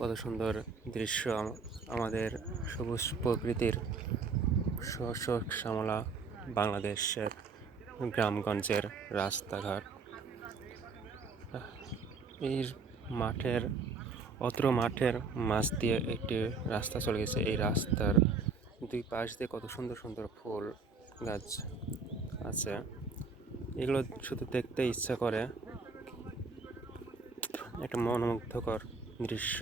কত সুন্দর দৃশ্য আমাদের সবুজ প্রকৃতির শস্য শ্যামলা বাংলাদেশের গ্রামগঞ্জের রাস্তাঘাট। এই মাঠের অত্র মাঠের মাঝ দিয়ে একটি রাস্তা চলে গেছে। এই রাস্তার দুই পাশ দিয়ে কত সুন্দর সুন্দর ফুল গাছ আছে। এগুলো শুধু দেখতে ইচ্ছা করে, একটা মনোমুগ্ধকর দৃশ্য।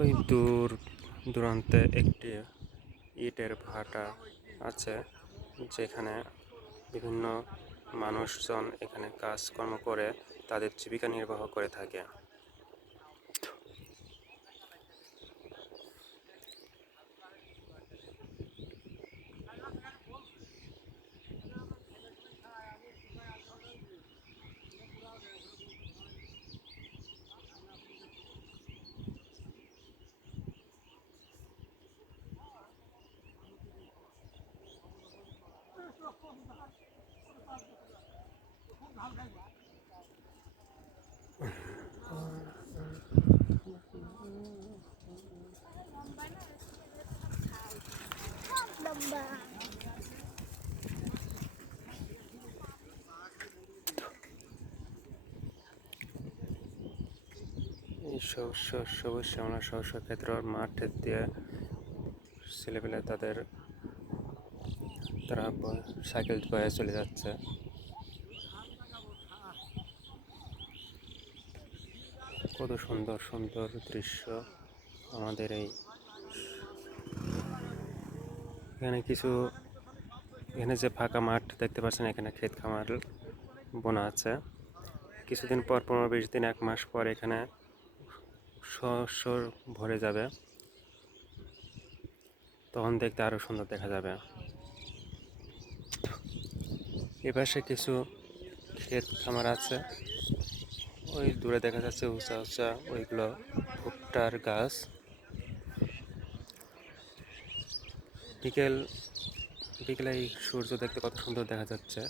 ওই দূর দূরান্তে একটি ইটের ভাটা আছে, যেখানে বিভিন্ন মানুষজন এখানে কাজকর্ম করে তাদের জীবিকা নির্বাহ করে থাকে। এই সবুজ শ্যামলা শস্য ক্ষেত্র মাঠে দিয়ে ছেলেপেলে তারা সাইকেল করে চলে যাচ্ছে। কত সুন্দর সুন্দর দৃশ্য আমাদের এই এখানে যে ফাঁকা মাঠ দেখতে পাচ্ছেন, এখানে ক্ষেত খামার বোনা আছে। কিছুদিন পর 15-20 দিন, 1 মাস পর এখানে শস্য ভরে যাবে, তখন দেখতে আরো সুন্দর দেখা যাবে। এপাশে কিছু ক্ষেত খামার আছে, ওই দূরে দেখা যাচ্ছে উঁচা উঁচা ওইগুলো ভুট্টার গাছ। বিকেলে এই সূর্য দেখতে কত সুন্দর দেখা যাচ্ছে।